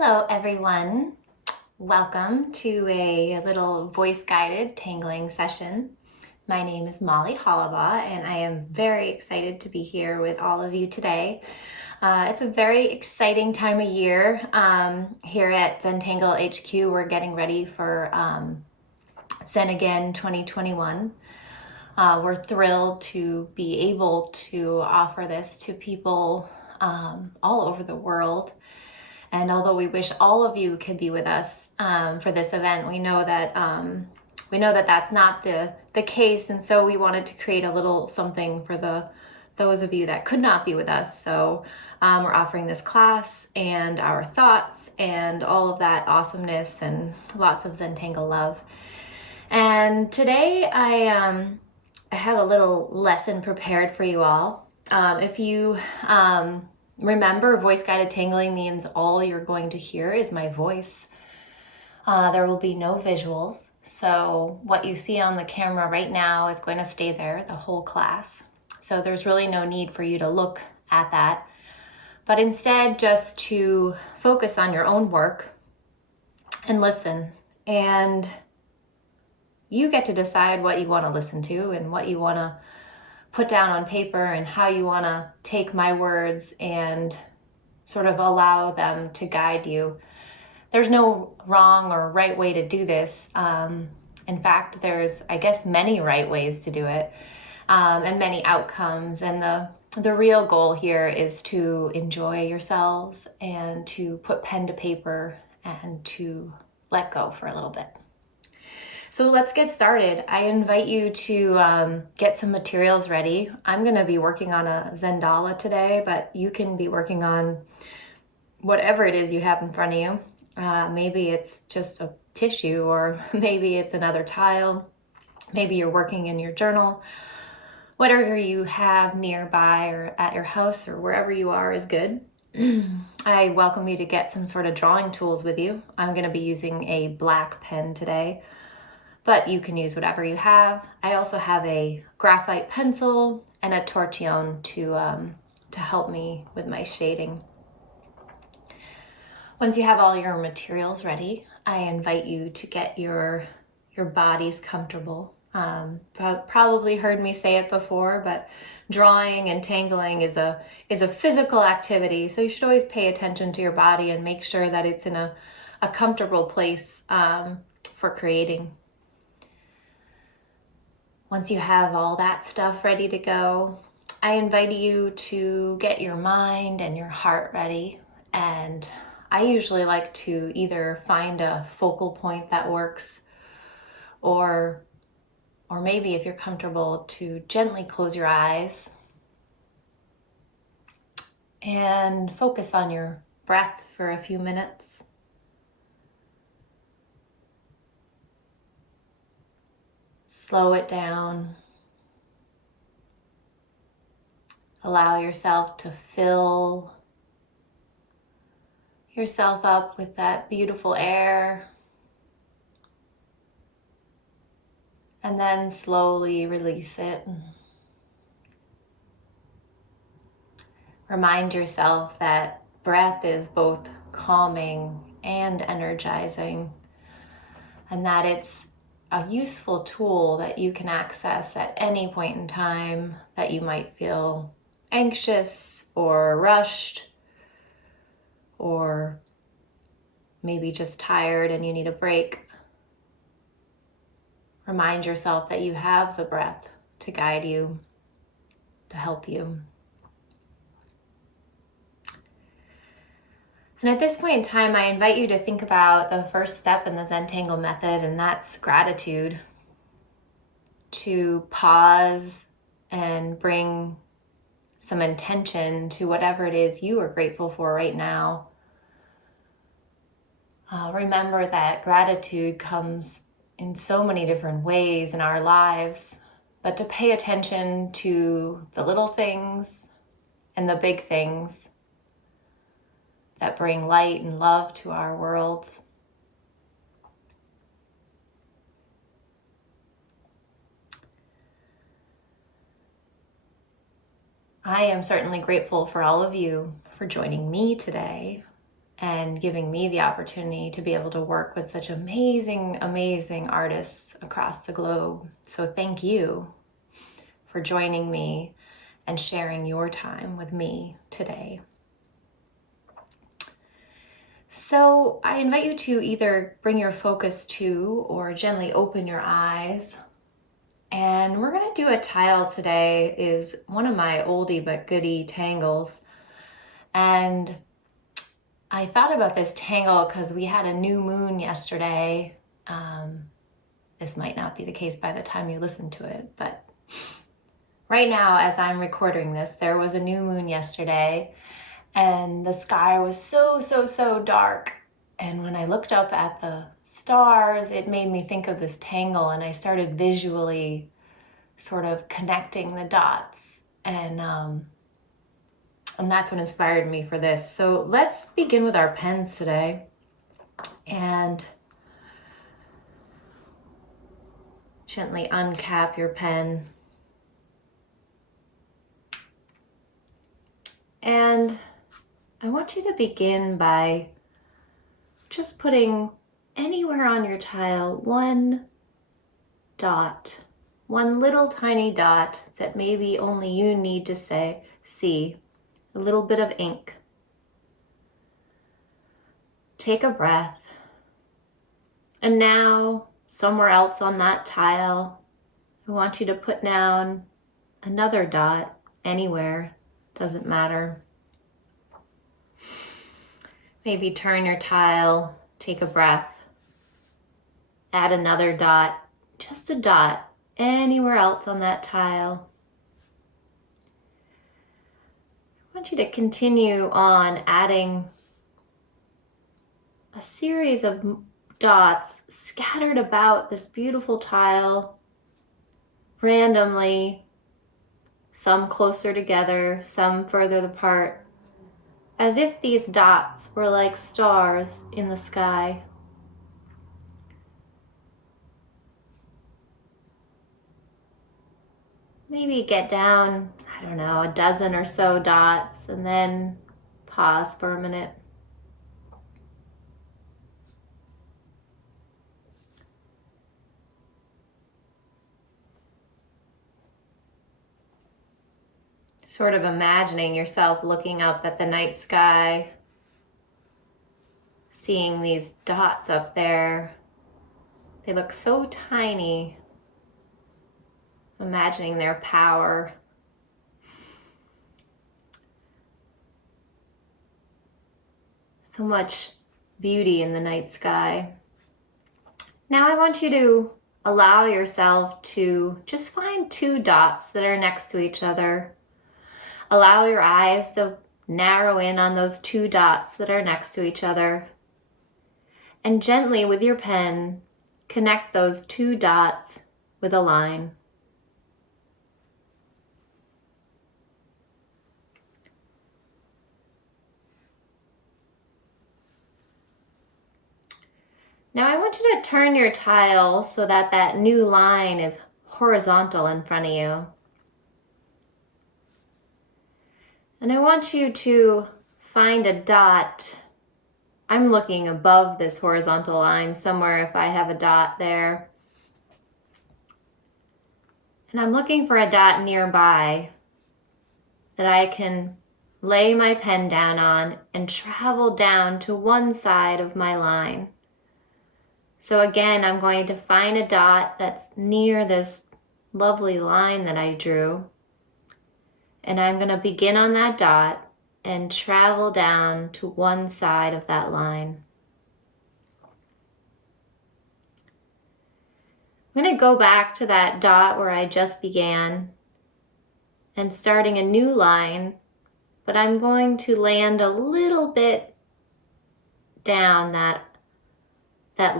Hello, everyone. Welcome to a little voice-guided tangling session. My name is Molly Hollibaugh, and I am very excited to be here with all of you today. It's a very exciting time of year. Here at Zentangle HQ, we're getting ready for Zen Again 2021. We're thrilled to be able to offer this to people all over the world. And although we wish all of you could be with us for this event, we know that that's not the case, and so we wanted to create a little something for those of you that could not be with us. So we're offering this class and our thoughts and all of that awesomeness and lots of Zentangle love. And today I have a little lesson prepared for you all. If you remember, voice-guided tangling means all you're going to hear is my voice. There will be no visuals. So what you see on the camera right now is going to stay there the whole class. So there's really no need for you to look at that, but instead just to focus on your own work and listen. And you get to decide what you want to listen to and what you want to put down on paper and how you want to take my words and sort of allow them to guide you. There's no wrong or right way to do this. In fact, there's, I guess, many right ways to do it and many outcomes. And the real goal here is to enjoy yourselves and to put pen to paper and to let go for a little bit. So let's get started. I invite you to get some materials ready. I'm going to be working on a Zendala today, but you can be working on whatever it is you have in front of you. Maybe it's just a tissue, or maybe it's another tile. Maybe you're working in your journal. Whatever you have nearby or at your house or wherever you are is good. I welcome you to get some sort of drawing tools with you. I'm going to be using a black pen today, but you can use whatever you have. I also have a graphite pencil and a torchon to help me with my shading. Once you have all your materials ready, I invite you to get your bodies comfortable. Probably heard me say it before, but drawing and tangling is a physical activity, so you should always pay attention to your body and make sure that it's in a comfortable place for creating. Once you have all that stuff ready to go, I invite you to get your mind and your heart ready. And I usually like to either find a focal point that works, or maybe if you're comfortable, to gently close your eyes and focus on your breath for a few minutes. Slow it down. Allow yourself to fill yourself up with that beautiful air. And then slowly release it. Remind yourself that breath is both calming and energizing, and that it's a useful tool that you can access at any point in time that you might feel anxious or rushed, or maybe just tired and you need a break. Remind yourself that you have the breath to guide you, to help you. And at this point in time, I invite you to think about the first step in the Zentangle method, and that's gratitude. To pause and bring some intention to whatever it is you are grateful for right now. Remember that gratitude comes in so many different ways in our lives, but to pay attention to the little things and the big things that bring light and love to our worlds. I am certainly grateful for all of you for joining me today and giving me the opportunity to be able to work with such amazing, amazing artists across the globe. So thank you for joining me and sharing your time with me today. So I invite you to either bring your focus to or gently open your eyes. And we're going to do a tile today. Is one of my oldie but goodie tangles. And I thought about this tangle because we had a new moon yesterday. This might not be the case by the time you listen to it, but right now, as I'm recording this, there was a new moon yesterday, and the sky was so dark. And when I looked up at the stars, it made me think of this tangle, and I started visually sort of connecting the dots. And that's what inspired me for this. So let's begin with our pens today. And gently uncap your pen. And I want you to begin by just putting anywhere on your tile one dot, one little tiny dot that maybe only you need to see, a little bit of ink. Take a breath. And now, somewhere else on that tile, I want you to put down another dot anywhere, doesn't matter. Maybe turn your tile, take a breath, add another dot, just a dot, anywhere else on that tile. I want you to continue on adding a series of dots scattered about this beautiful tile randomly, some closer together, some further apart, as if these dots were like stars in the sky. Maybe get down, I don't know, a dozen or so dots, and then pause for a minute. Sort of imagining yourself looking up at the night sky, seeing these dots up there. They look so tiny. Imagining their power. So much beauty in the night sky. Now I want you to allow yourself to just find two dots that are next to each other. Allow your eyes to narrow in on those two dots that are next to each other. And gently with your pen, connect those two dots with a line. Now I want you to turn your tile so that that new line is horizontal in front of you. And I want you to find a dot. I'm looking above this horizontal line somewhere if I have a dot there. And I'm looking for a dot nearby that I can lay my pen down on and travel down to one side of my line. So again, I'm going to find a dot that's near this lovely line that I drew. And I'm going to begin on that dot and travel down to one side of that line. I'm going to go back to that dot where I just began and starting a new line, but I'm going to land a little bit down that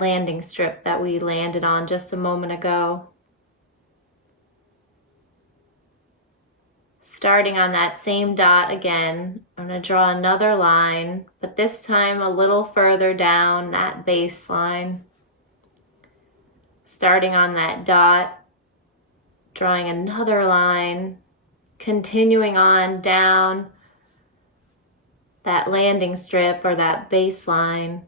landing strip that we landed on just a moment ago. Starting on that same dot again, I'm going to draw another line, but this time a little further down that baseline. Starting on that dot, drawing another line, continuing on down that landing strip or that baseline.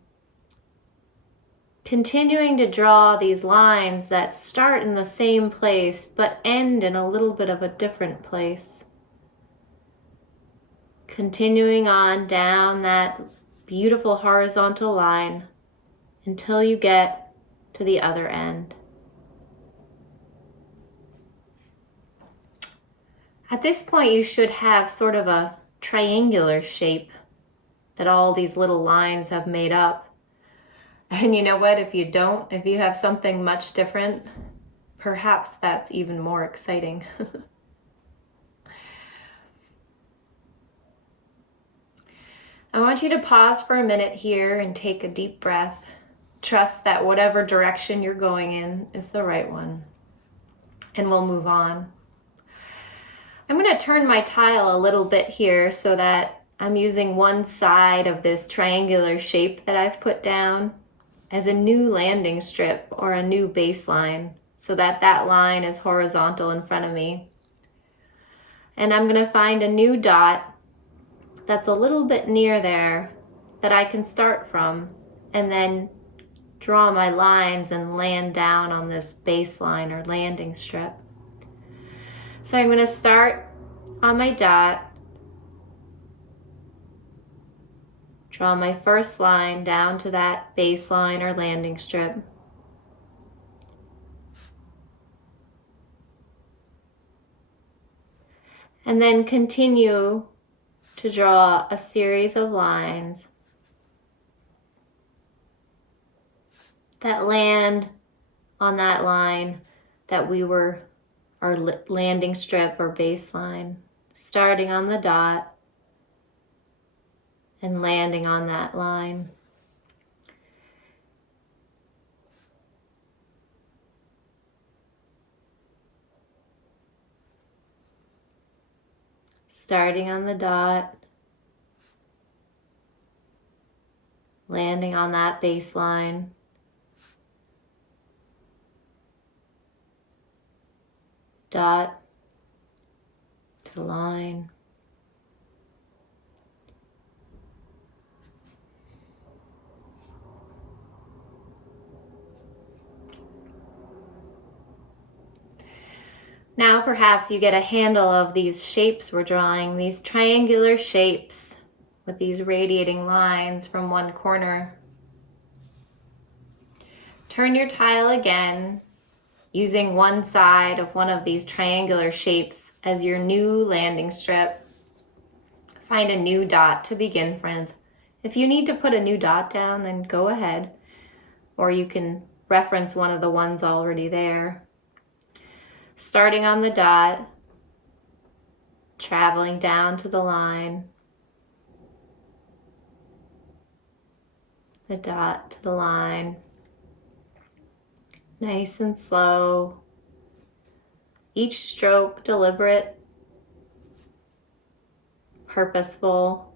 Continuing to draw these lines that start in the same place but end in a little bit of a different place. Continuing on down that beautiful horizontal line until you get to the other end. At this point, you should have sort of a triangular shape that all these little lines have made up. And you know what? If you don't, if you have something much different, perhaps that's even more exciting. I want you to pause for a minute here and take a deep breath. Trust that whatever direction you're going in is the right one. And we'll move on. I'm going to turn my tile a little bit here so that I'm using one side of this triangular shape that I've put down as a new landing strip or a new baseline, so that that line is horizontal in front of me. And I'm going to find a new dot that's a little bit near there that I can start from, and then draw my lines and land down on this baseline or landing strip. So I'm going to start on my dot, draw my first line down to that baseline or landing strip. And then continue to draw a series of lines that land on that line that we were, our landing strip or baseline, starting on the dot and landing on that line. Starting on the dot, landing on that baseline, dot to line, now perhaps you get a handle of these shapes we're drawing, these triangular shapes with these radiating lines from one corner. Turn your tile again, using one side of one of these triangular shapes as your new landing strip. Find a new dot to begin with. If you need to put a new dot down, then go ahead, or you can reference one of the ones already there. Starting on the dot, traveling down to the line, the dot to the line, nice and slow, each stroke deliberate, purposeful.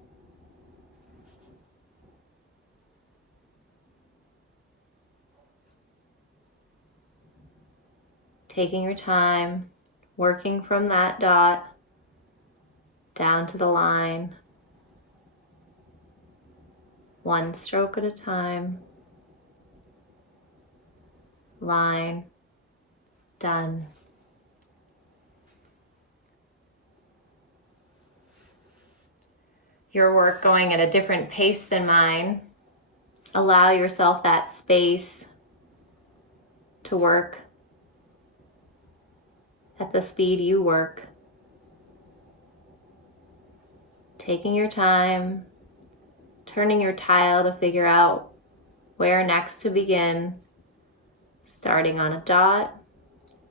Taking your time, working from that dot down to the line, one stroke at a time. Line, done. Your work going at a different pace than mine. Allow yourself that space to work at the speed you work. Taking your time, turning your tile to figure out where next to begin, starting on a dot,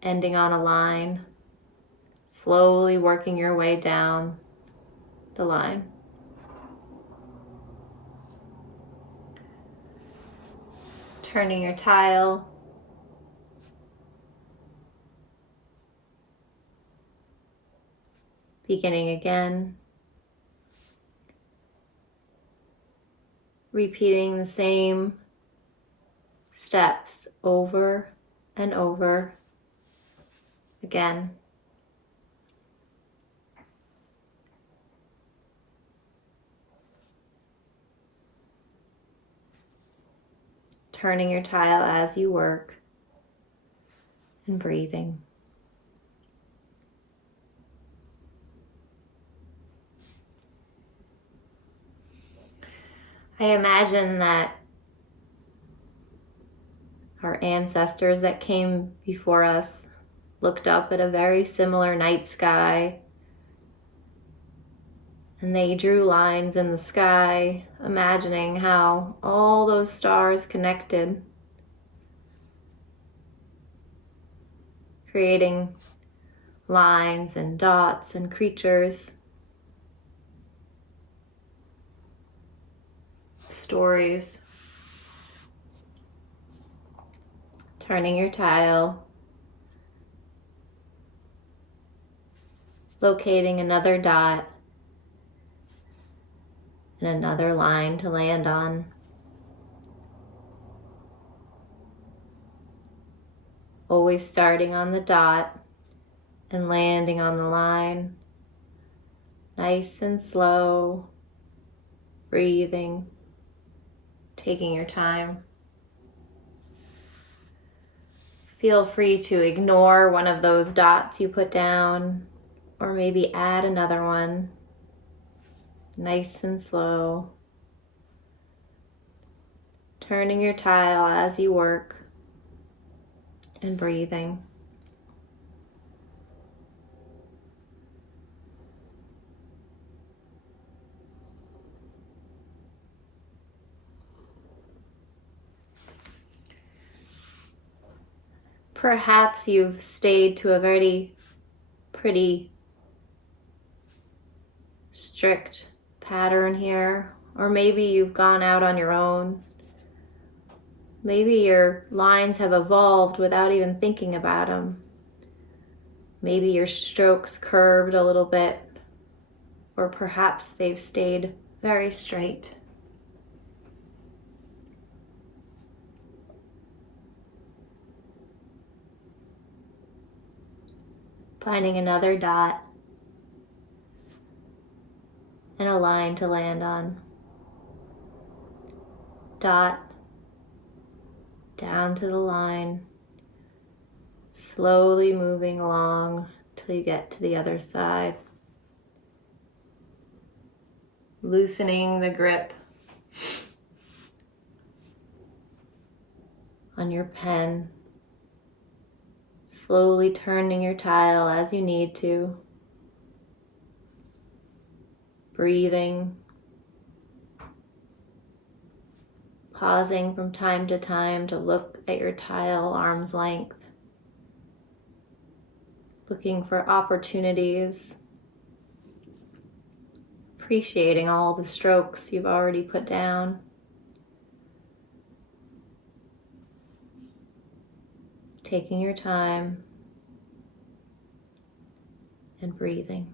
ending on a line, slowly working your way down the line. Turning your tile, beginning again, repeating the same steps over and over again. turning your tile as you work and breathing. I imagine that our ancestors that came before us looked up at a very similar night sky, and they drew lines in the sky, imagining how all those stars connected, creating lines and dots and creatures, stories. Turning your tile, locating another dot and another line to land on. Always starting on the dot and landing on the line. Nice and slow, breathing, taking your time. Feel free to ignore one of those dots you put down, or maybe add another one. Nice and slow. Turning your tile as you work and breathing. Perhaps you've stayed to a very pretty strict pattern here, or maybe you've gone out on your own. Maybe your lines have evolved without even thinking about them. Maybe your strokes curved a little bit, or perhaps they've stayed very straight. Finding another dot and a line to land on. Dot, down to the line, slowly moving along till you get to the other side. Loosening the grip on your pen. Slowly turning your tile as you need to. Breathing. Pausing from time to time to look at your tile arm's length. Looking for opportunities. Appreciating all the strokes you've already put down. Taking your time and breathing.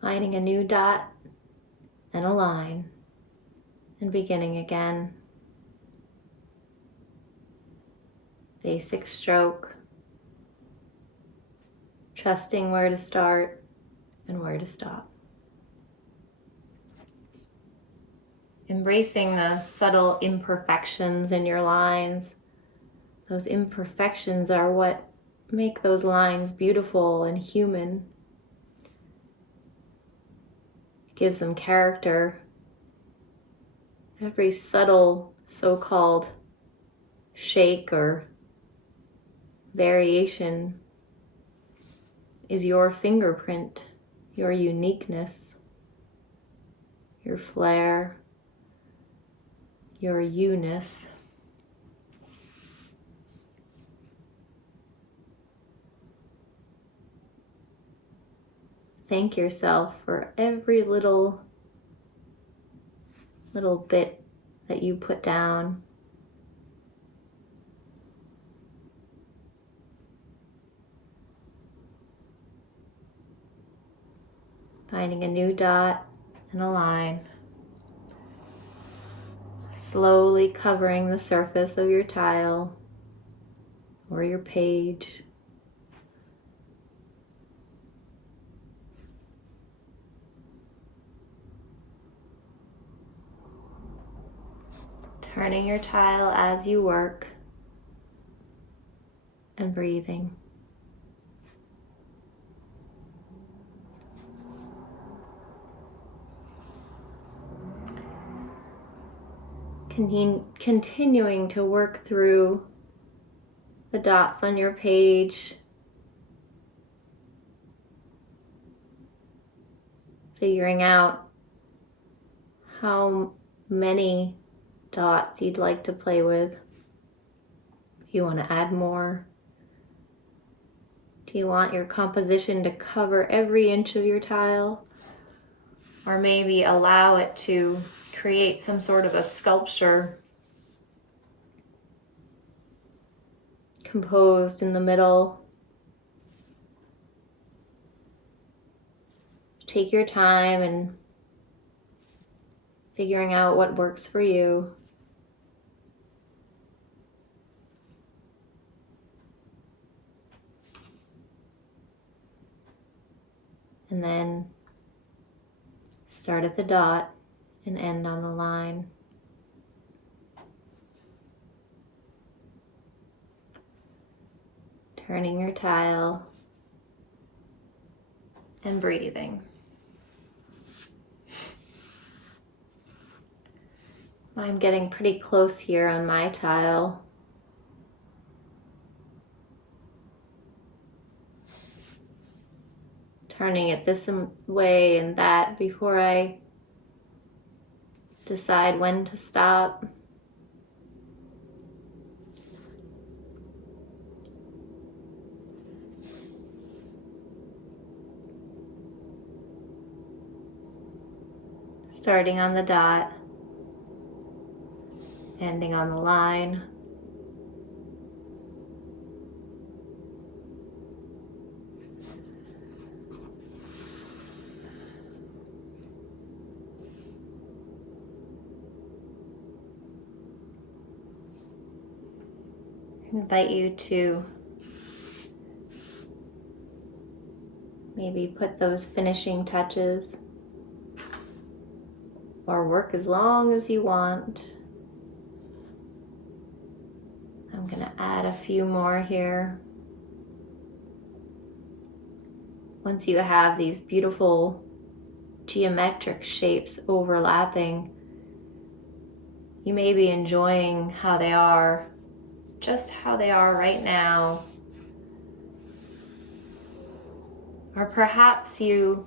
Finding a new dot and a line and beginning again. Basic stroke. Trusting where to start and where to stop. Embracing the subtle imperfections in your lines. Those imperfections are what make those lines beautiful and human. It gives them character. Every subtle so-called shake or variation is your fingerprint, your uniqueness, your flair, your you-ness. Thank yourself for every little bit that you put down. Finding a new dot and a line. Slowly covering the surface of your tile or your page. Turning your tile as you work and breathing. Continuing to work through the dots on your page, figuring out how many dots you'd like to play with. If you want to add more. Do you want your composition to cover every inch of your tile? Or maybe allow it to create some sort of a sculpture composed in the middle. Take your time and figuring out what works for you. And then start at the dot and end on the line. Turning your tile and breathing. I'm getting pretty close here on my tile. Turning it this way and that before I decide when to stop. Starting on the dot, ending on the line. I invite you to maybe put those finishing touches or work as long as you want. I'm going to add a few more here. Once you have these beautiful geometric shapes overlapping, you may be enjoying how they are, just how they are right now. Or perhaps you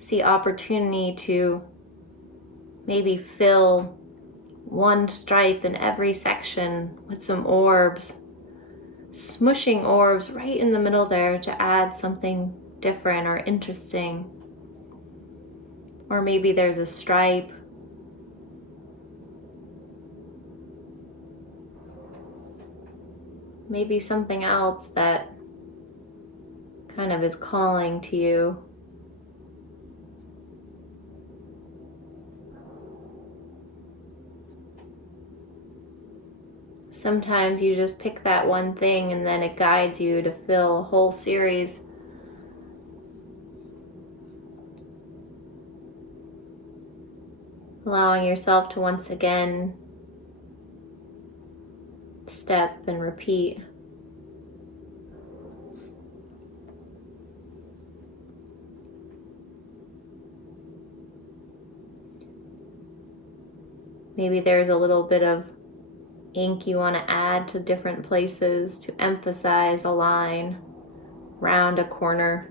see opportunity to maybe fill one stripe in every section with some orbs, smushing orbs right in the middle there to add something different or interesting. Or maybe there's a stripe. Maybe something else that kind of is calling to you. Sometimes you just pick that one thing and then it guides you to fill a whole series. Allowing yourself to once again step and repeat. Maybe there's a little bit of ink you want to add to different places to emphasize a line, round a corner.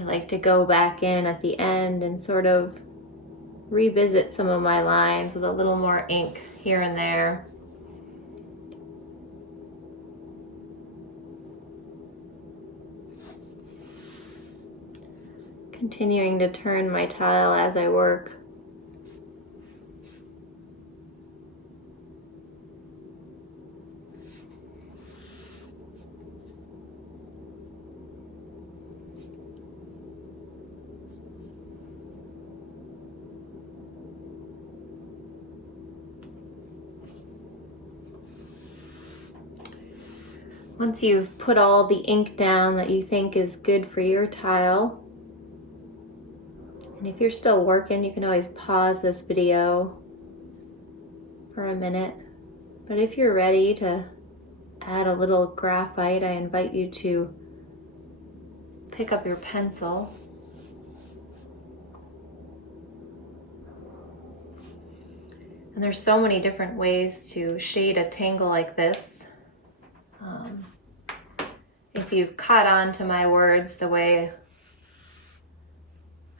I like to go back in at the end and sort of revisit some of my lines with a little more ink here and there. Continuing to turn my tile as I work. Once you've put all the ink down that you think is good for your tile, and if you're still working, you can always pause this video for a minute. But if you're ready to add a little graphite, I invite you to pick up your pencil. And there's so many different ways to shade a tangle like this. If you've caught on to my words, the way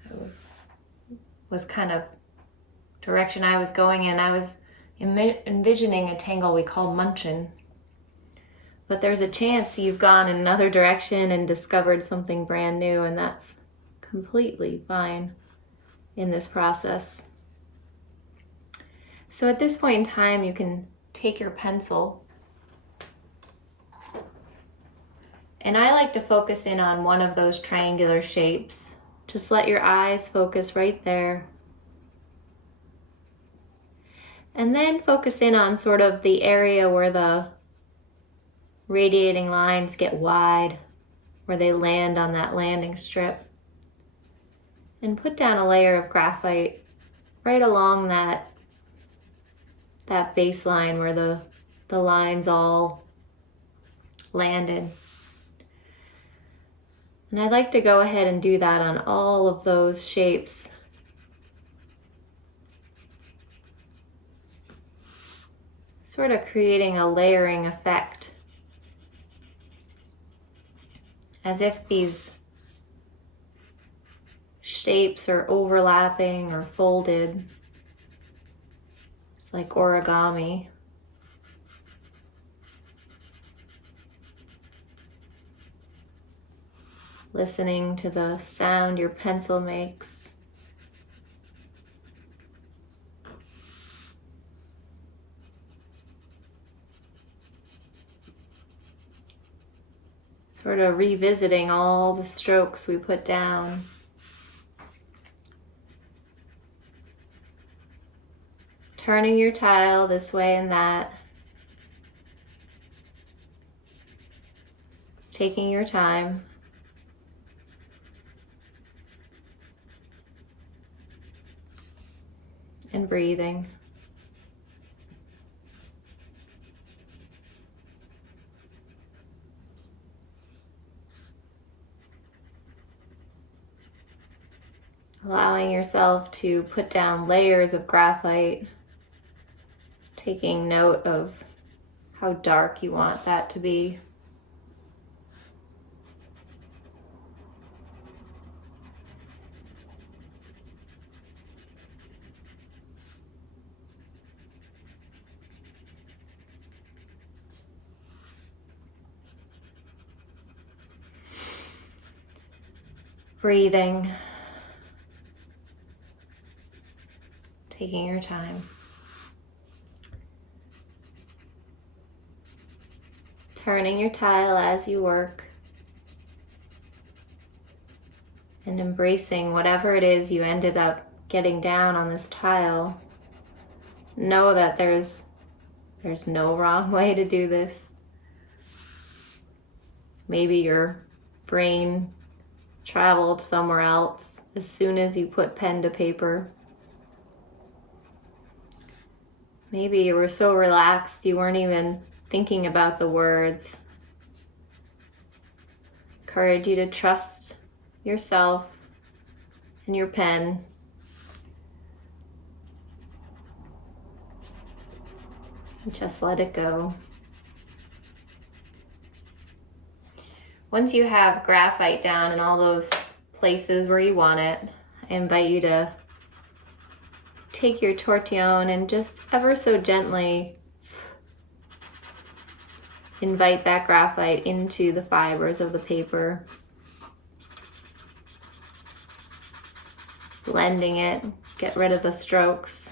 I was kind of direction I was going in, I was envisioning a tangle we call munchin'. But there's a chance you've gone in another direction and discovered something brand new, and that's completely fine in this process. So at this point in time, you can take your pencil, and I like to focus in on one of those triangular shapes. Just let your eyes focus right there. And then focus in on sort of the area where the radiating lines get wide, where they land on that landing strip. And put down a layer of graphite right along that baseline where the lines all landed. And I'd like to go ahead and do that on all of those shapes. Sort of creating a layering effect, as if these shapes are overlapping or folded. It's like origami. Listening to the sound your pencil makes. Sort of revisiting all the strokes we put down. Turning your tile this way and that. Taking your time. And breathing. Allowing yourself to put down layers of graphite, taking note of how dark you want that to be. Breathing. Taking your time. Turning your tile as you work. And embracing whatever it is you ended up getting down on this tile. Know that there's no wrong way to do this. Maybe your brain traveled somewhere else as soon as you put pen to paper. Maybe you were so relaxed you weren't even thinking about the words. Encourage you to trust yourself and your pen. And just let it go. Once you have graphite down in all those places where you want it, I invite you to take your tortillon and just ever so gently invite that graphite into the fibers of the paper. Blending it, get rid of the strokes.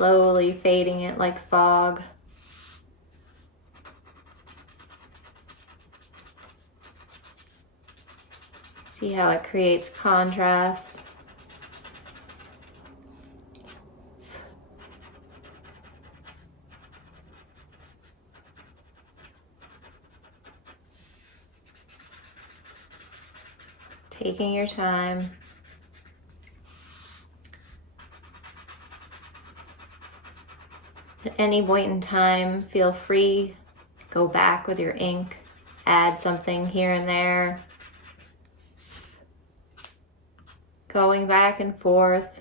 slowly fading it like fog. See how it creates contrast. Taking your time. At any point in time, feel free to go back with your ink, add something here and there. Going back and forth.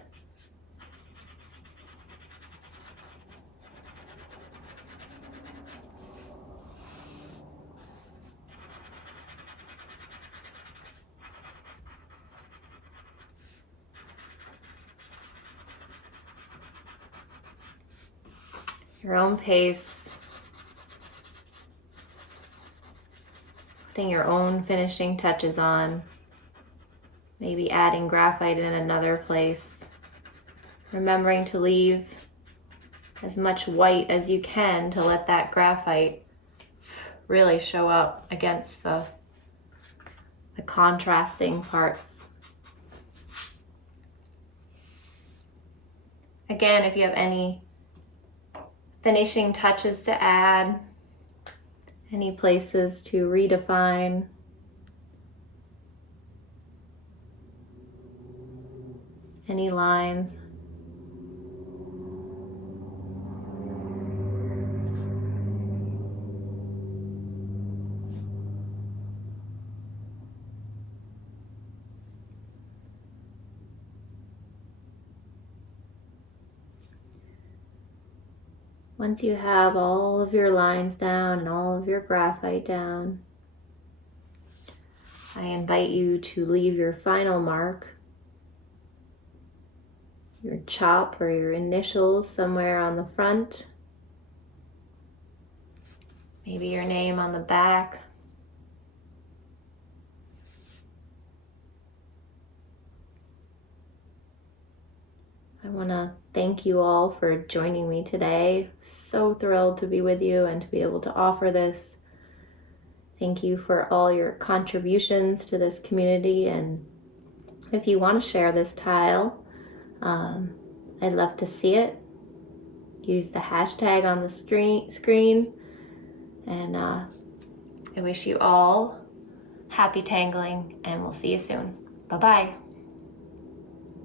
Your own pace. Putting your own finishing touches on. Maybe adding graphite in another place. Remembering to leave as much white as you can to let that graphite really show up against the contrasting parts. Again, if you have any finishing touches to add, any places to redefine, any lines. Once you have all of your lines down and all of your graphite down, I invite you to leave your final mark, your chop or your initials somewhere on the front, maybe your name on the back. I want to thank you all for joining me today. So thrilled to be with you and to be able to offer this. Thank you for all your contributions to this community, and if you want to share this tile, I'd love to see it. Use the hashtag on the screen, and I wish you all happy tangling, and we'll see you soon. Bye-bye.